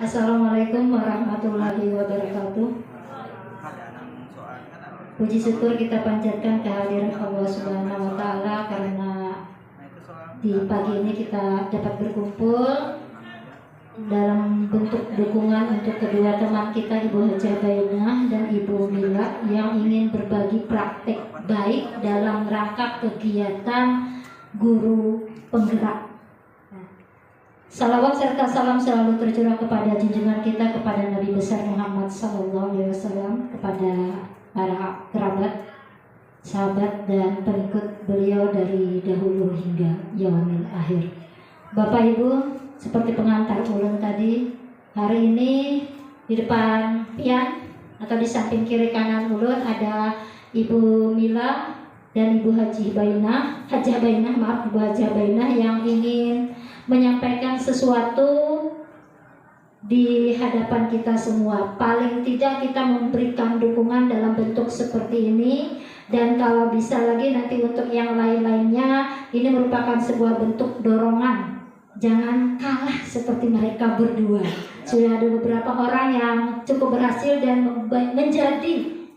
Assalamualaikum warahmatullahi wabarakatuh. Puji syukur kita panjatkan kehadiran Allah Subhanahu wa Ta'ala karena di pagi ini kita dapat berkumpul dalam bentuk dukungan untuk kedua teman kita, Ibu Hajah Bainah dan Ibu Mila, yang ingin berbagi praktek baik dalam rangka kegiatan guru penggerak. Salawat serta salam selalu tercurah kepada junjungan kita, kepada Nabi besar Muhammad SAW, kepada para kerabat, sahabat dan pengikut beliau dari dahulu hingga yaumil akhir. Bapak Ibu, seperti pengantar ulun tadi, hari ini di depan pian atau di samping kiri kanan ulun ada Ibu Mila dan Ibu Hajah Bainah, Ibu Hajah Bainah yang ingin menyampaikan sesuatu di hadapan kita semua. Paling tidak kita memberikan dukungan dalam bentuk seperti ini, dan kalau bisa lagi nanti untuk yang lain-lainnya, ini merupakan sebuah bentuk dorongan. Jangan kalah seperti mereka berdua. Sudah ada beberapa orang yang cukup berhasil dan menjadi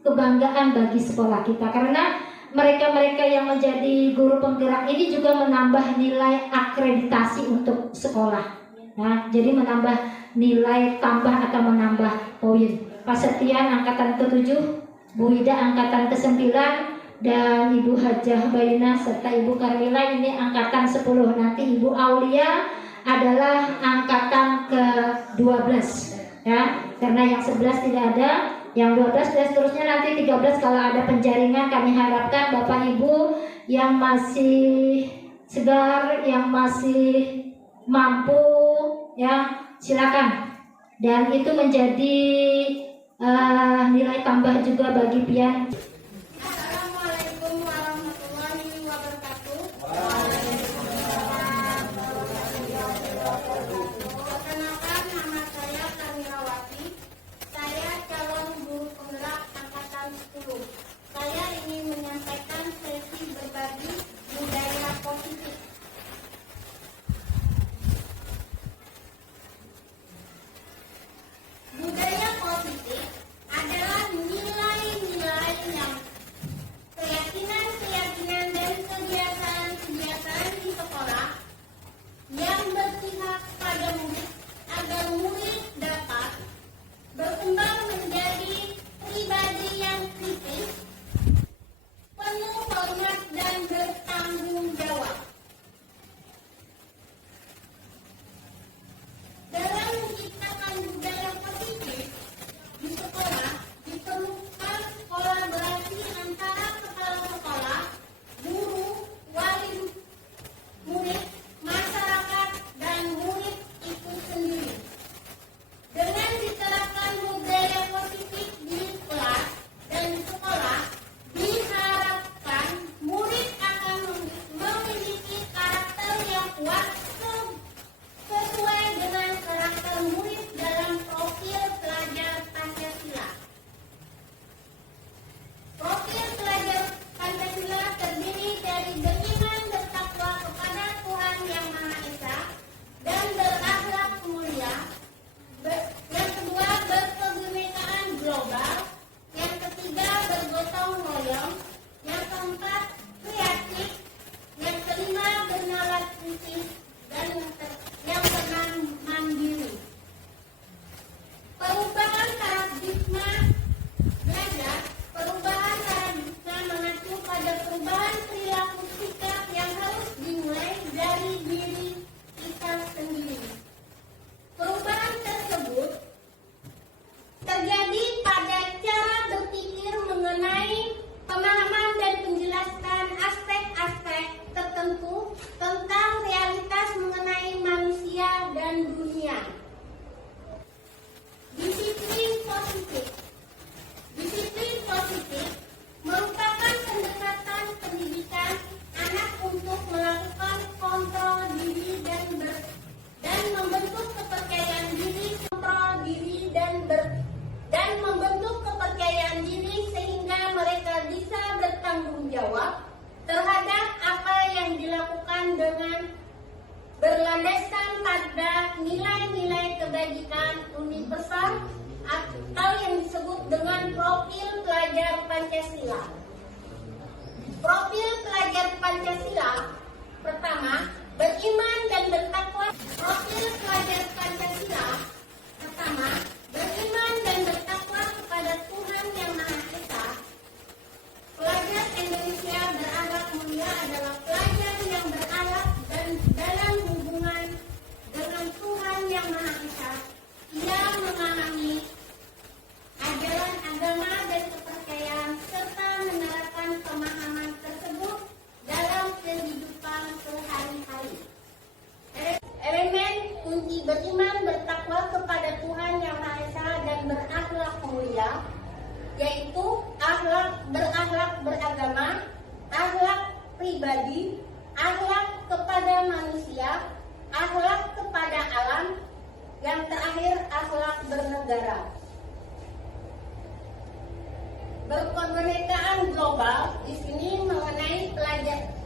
kebanggaan bagi sekolah kita, karena mereka-mereka yang menjadi guru penggerak ini juga menambah nilai akreditasi untuk sekolah. Nah, jadi menambah nilai tambah atau menambah poin. Pak Setian angkatan ke-7, Bu Ida angkatan ke-9, dan Ibu Hajah Bainah serta Ibu Karmila ini angkatan 10. Nanti Ibu Aulia adalah angkatan ke-12 ya, karena yang 11 tidak ada. Yang 12 dan seterusnya nanti 13 kalau ada penjaringan. Kami harapkan Bapak Ibu yang masih segar, yang masih mampu ya, silakan. Dan itu menjadi nilai tambah juga bagi pian. Assalamualaikum warahmatullahi wabarakatuh. Perkenalkan, nama saya Kamilawati. Saya calon guru penggerak angkatan 10. Saya ingin menyampaikan sesi berbagi budaya positif. Budaya positif adalah nilai-nilai yang profil pelajar Pancasila. Profil pelajar Pancasila pertama, beriman dan bertakwa. Profil pelajar Pancasila pertama, beriman dan bertakwa kepada Tuhan Yang Maha Esa. Pelajar Indonesia berakhlak mulia adalah pelajar yang berakhlak dan dalam hubungan dengan Tuhan Yang Maha Esa. Ia memahami ajaran agama dan kepercayaan serta menerapkan pemahaman tersebut dalam kehidupan sehari-hari. Elemen kunci beriman bertakwa kepada Tuhan Yang Maha Esa dan berakhlak mulia yaitu berakhlak beragama, akhlak pribadi, akhlak kepada manusia, akhlak kepada alam, yang terakhir akhlak bernegara. Berkebinekaan global di sini mengenai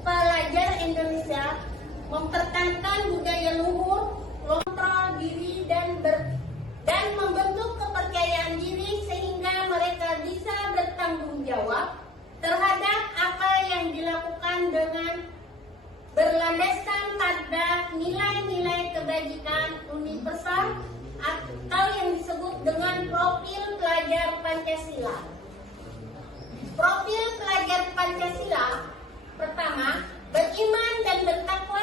pelajar Indonesia mempertahankan budaya luhur, kontrol diri dan membentuk kepercayaan diri sehingga mereka bisa bertanggung jawab terhadap apa yang dilakukan dengan berlandaskan pada nilai-nilai kebajikan universal atau yang disebut dengan profil pelajar Pancasila. Profil pelajar Pancasila pertama, beriman dan bertakwa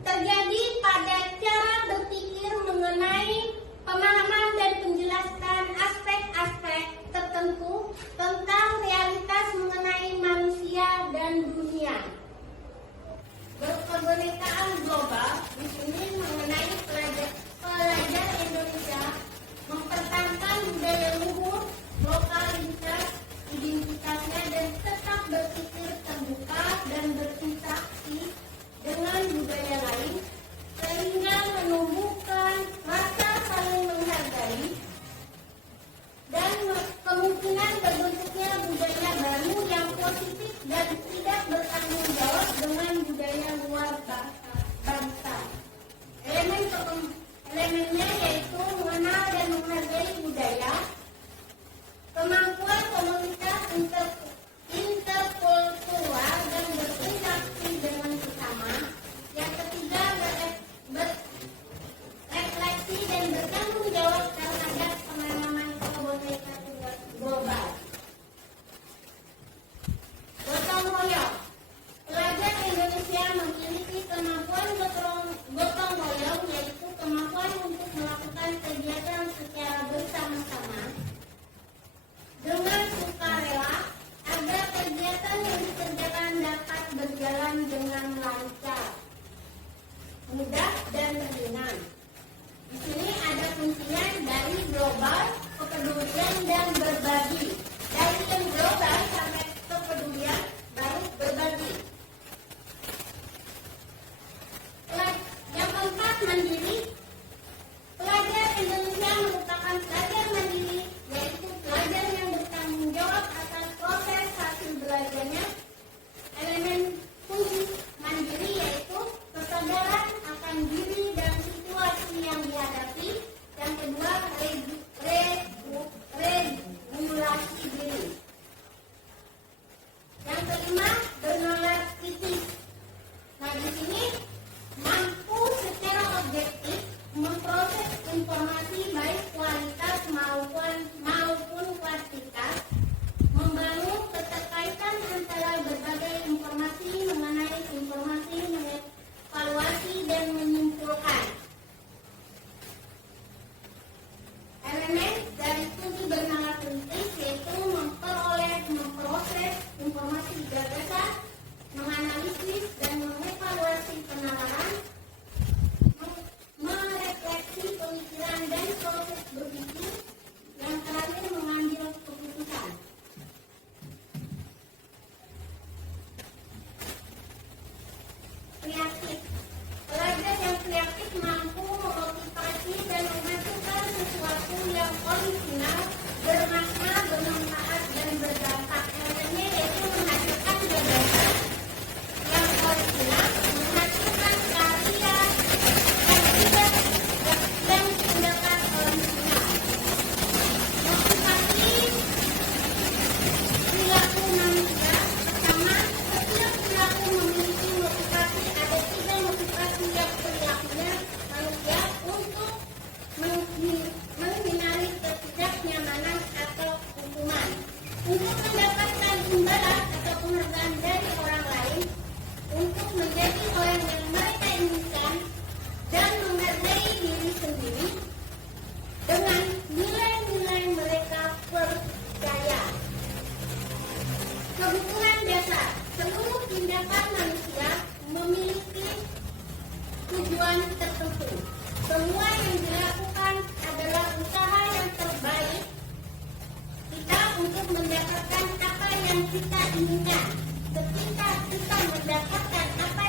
terjadi pada cara berpikir mengenai pemahaman dan penjelasan aspek-aspek tertentu tentang realitas mengenai manusia dan dunia. Berkebinekaan global di sini mengenai pelajar Indonesia mempertahankan budaya luhur, lokalitas, identitasnya dan tetap berpikir terbuka dan berinteraksi dengan budaya lain sehingga menumbuhkan rasa saling menghargai dan kemungkinan terbentuknya budaya baru yang positif dan tidak bertanggung jawab dengan budaya luar bangsa. Elemennya yaitu mengenal dan menghargai budaya, kemampuan komunitas interkultural dan berinteraksi dengan sesama. Yang ketiga, berefleksi dan bertanggung jawab terhadap pengalaman kebinekaan global. Gotong royong. Pelajar Indonesia memiliki kemampuan gotong royong, yaitu kemampuan untuk melakukan kegiatan secara bersama-sama dengan sukarela agar kegiatan yang dikerjakan dapat berjalan dengan lancar, mudah dan ringan. Di sini ada kuncinya dari global, kepedulian dan berbagi. Dari yang global sampai kepedulian baru berbagi. Yang keempat, mandiri. Pelajar Indonesia merupakan pelajar mandiri, yaitu pelajar yang bertanggung jawab atas proses hasil belajarnya. Elemen kunci mandiri yaitu kesadaran akan diri dan situasi yang dihadapi. Yang kedua, regulasi diri. Yang kelima, bernalar kritis. Nah, di sini mampu secara objektif memproses informasi baik kualitas maupun kuantitas, membangun keterkaitan antara berbagai informasi, mengevaluasi dan menyimpulkan. inginkan. Ketika kita mendapatkan apa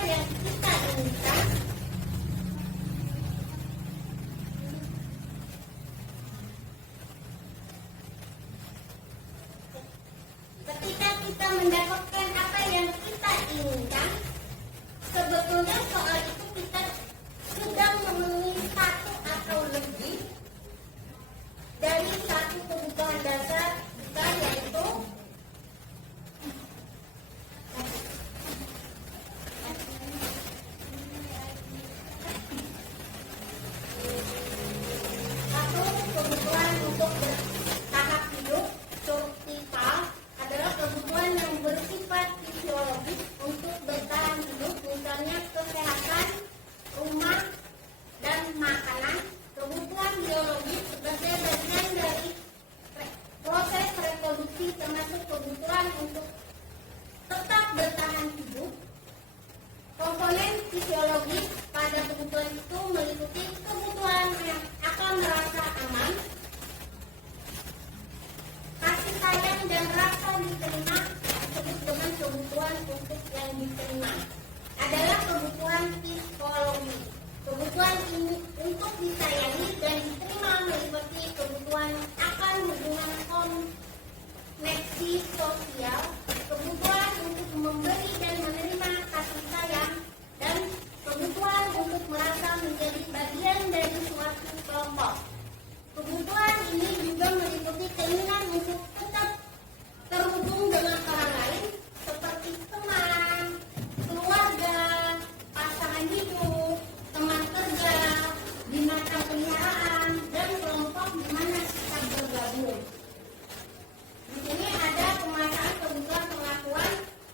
yang kita inginkan, sebetulnya soal itu kita sudah memenuhi satu atau lebih dari satu kebutuhan dasar kita, yaitu satu kebutuhan untuk bertahap hidup. Survival adalah kebutuhan yang bersifat fisiologis untuk bertahan hidup, misalnya kesehatan, rumah, dan makanan. Kebutuhan biologis sebagai bagian dari proses reproduksi, termasuk kebutuhan untuk tetap bertahan hidup. Komponen fisiologis pada kebutuhan itu meliputi kebutuhan yang akan merasa aman, kasih sayang, dan rasa diterima, disebut dengan kebutuhan untuk yang diterima, adalah kebutuhan psikologi. Kebutuhan ini untuk disayangi dan diterima meliputi kebutuhan akan hubungan koneksi sosial, kebutuhan untuk memberi dan menerima kasih sayang, dan kebutuhan untuk merasa menjadi bagian dari suatu kelompok. Kebutuhan ini juga meliputi keinginan untuk tetap terhubung dengan orang lain, seperti teman, keluarga, pasangan hidup, teman kerja, binatang peliharaan, dan kelompok di mana kita bergabung. Di sini ada pemasangan kebutuhan pengakuan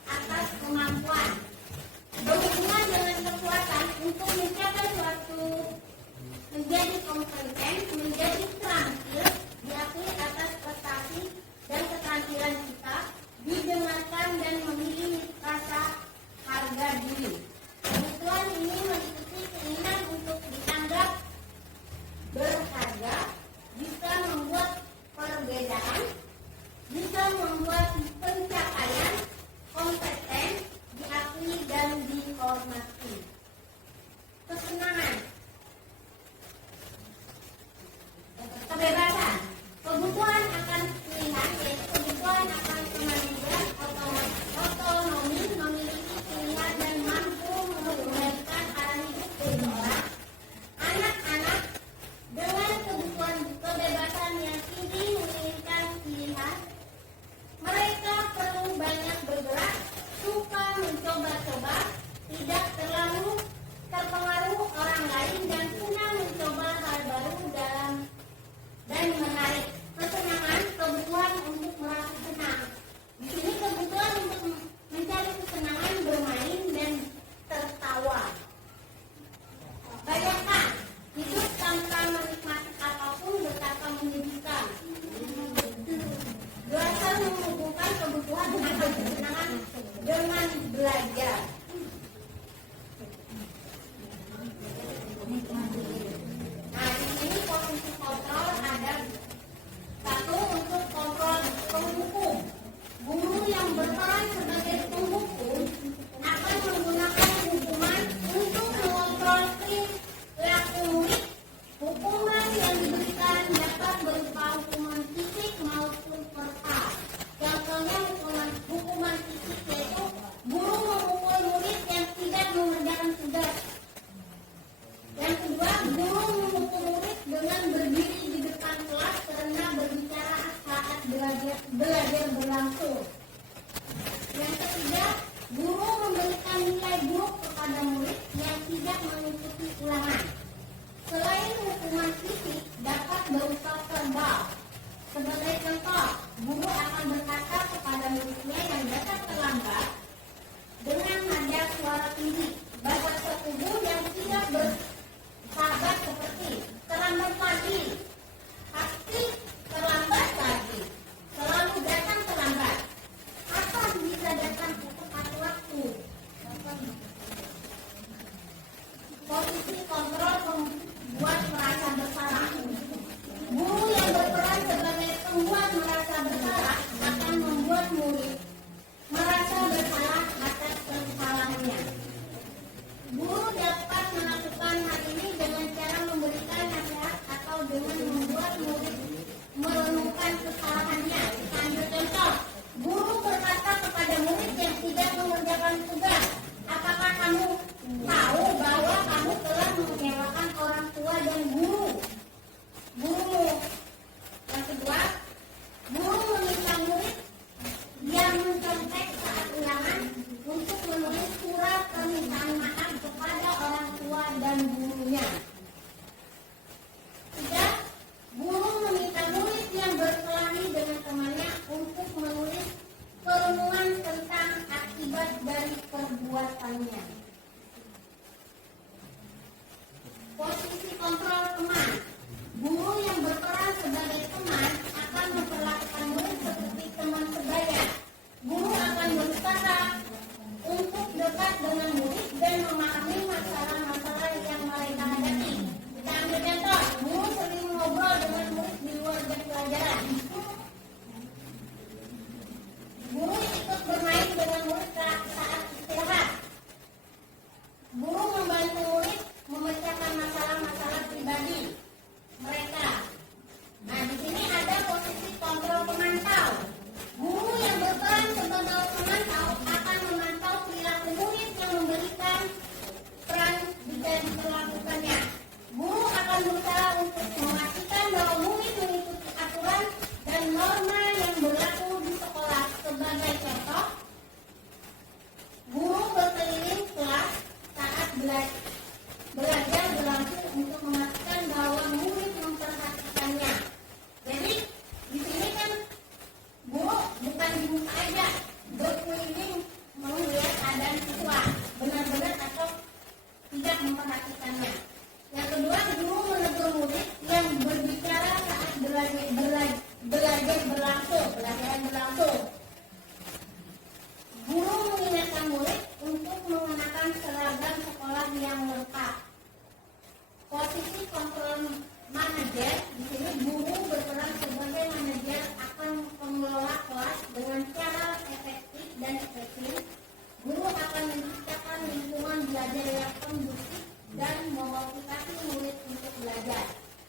atas kemampuan, berhubungan dengan kekuatan untuk mencapai suatu, menjadi kompeten, menjadi terampil, diakui atas prestasi dan keterampilan kita, didengarkan dan memiliki rasa harga diri. Kebutuhan ini meliputi keinginan untuk dianggap berharga, bisa membuat perbedaan, bisa membuat pencapaian, kompeten, diakui dan dihormati. Kesenangan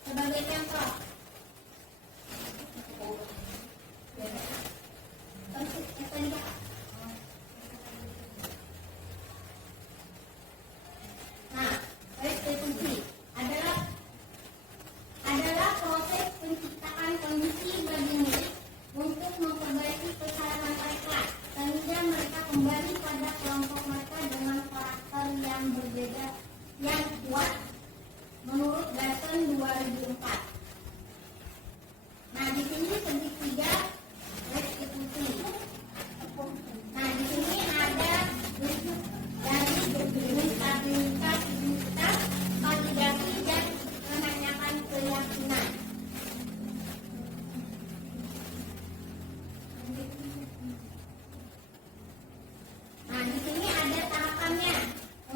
sebagai contoh. Nah, restitusi adalah proses penciptaan kondisi bagi murid untuk memperbaiki kesalahan mereka sehingga mereka kembali pada kelompok mereka dengan karakter yang berbeda yang kuat menurut Gaston 2004. Nah, di sini segitiga restitusi. Nah, di sini ada dari stabilitas, validasi dan menanyakan keyakinan. Nah, di sini ada tahapannya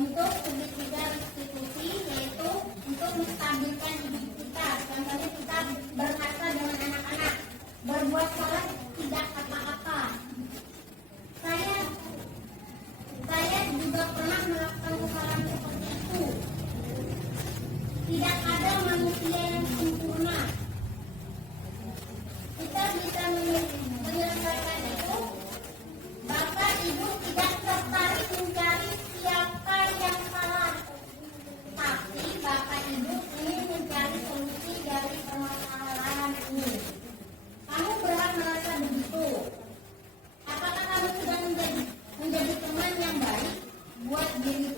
untuk segitiga restitusi, yaitu untuk menstabilkan hidup kita. Contohnya kita berkata dengan anak-anak, berbuat salah tidak apa-apa. Saya juga pernah melakukan kesalahan seperti itu. Tidak ada manusia yang sempurna. Kita bisa menyelesaikan itu. Bapak Ibu tidak tertarik mencari siapa yang salah, tapi Bapak Ibu ingin mencari solusi dari permasalahan ini. Kamu berhak merasa begitu. Apakah kamu sudah menjadi teman yang baik buat diri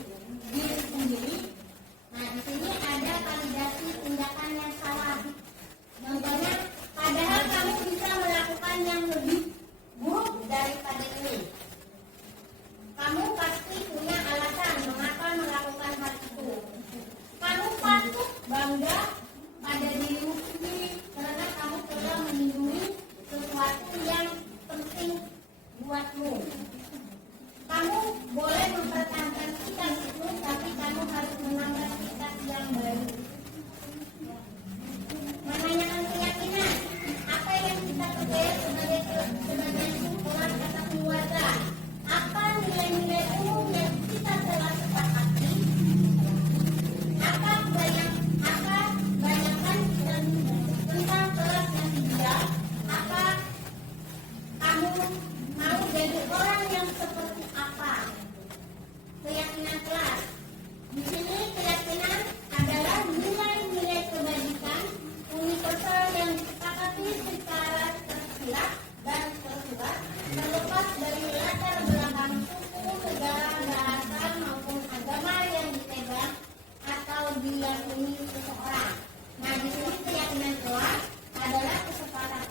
sendiri? Nah, di sini ada validasi tindakan yang salah. Contohnya, padahal kamu bisa melakukan yang lebih buruk daripada ini. Kamu pasti punya alasan mengapa melakukan hal itu. Kamu patut bangga pada dirimu sendiri karena kamu telah melindungi sesuatu yang penting buatmu. Kamu boleh mempertahankan sikap itu, tapi kamu harus menambah sikap yang baru. Menanyakan keyakinan, apa yang kita percaya sebagai kesimpulan kata keluarga? Apa nilai-nilai umum yang kita telah sepakati? Apa bayangkan tentang kelas yang ideal? Apa kamu mau jadi orang yang seperti apa? Keyakinan kelas. Di sini keyakinan adalah nilai-nilai kebajikan universal yang disepakati secara tersirat dan tersurat, terlepas dari latar belakang suku, negara, bahasa maupun agama yang dipegang atau diyakini seseorang. Nah, di sini keyakinan kelas adalah kesepakatan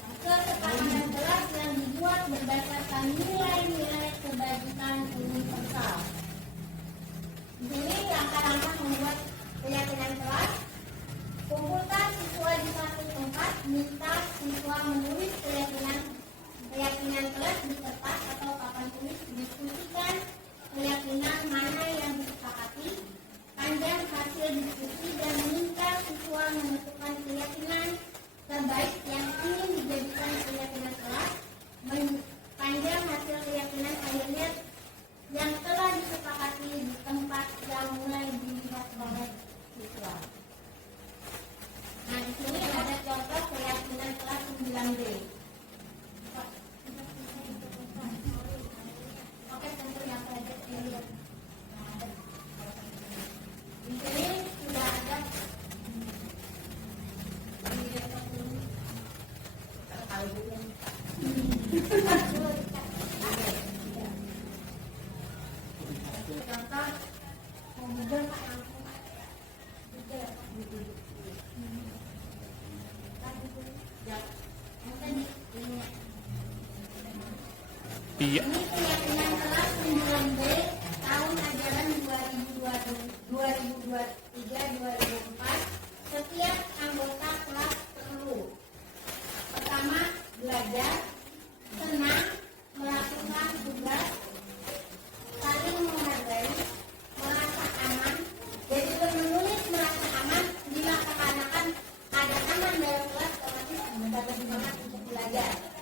kelas yang dibuat berdasarkan nilai-nilai kebajikan universal. Di sini langkah-langkah membuat keyakinan kelas. Kumpulkan siswa di satu tempat, minta siswa menulis keyakinan kelas di kertas atau papan tulis, diskusikan keyakinan mana yang disepakati, panjang hasil diskusi dan minta siswa menentukan keyakinan terbaik yang ingin dijadikan keyakinan kelas. Panjang hasil keyakinan akhirnya yang telah disepakati di tempat yang mulai dilihat oleh siswa. Nah, di sini ada contoh keyakinan kelas 9B. Oke, tentu yang saya lihat. Di sini sudah ada contoh mobil Pak Iya. Ini keyakinan kelas 9B tahun ajaran 2023-2024. Setiap anggota kelas perlu: pertama, belajar, senang, melakukan tugas, saling menghargai, merasa aman. Jadi menulis merasa aman bila kekanakan ada aman dalam kelas, otomatis lebih semangat untuk belajar.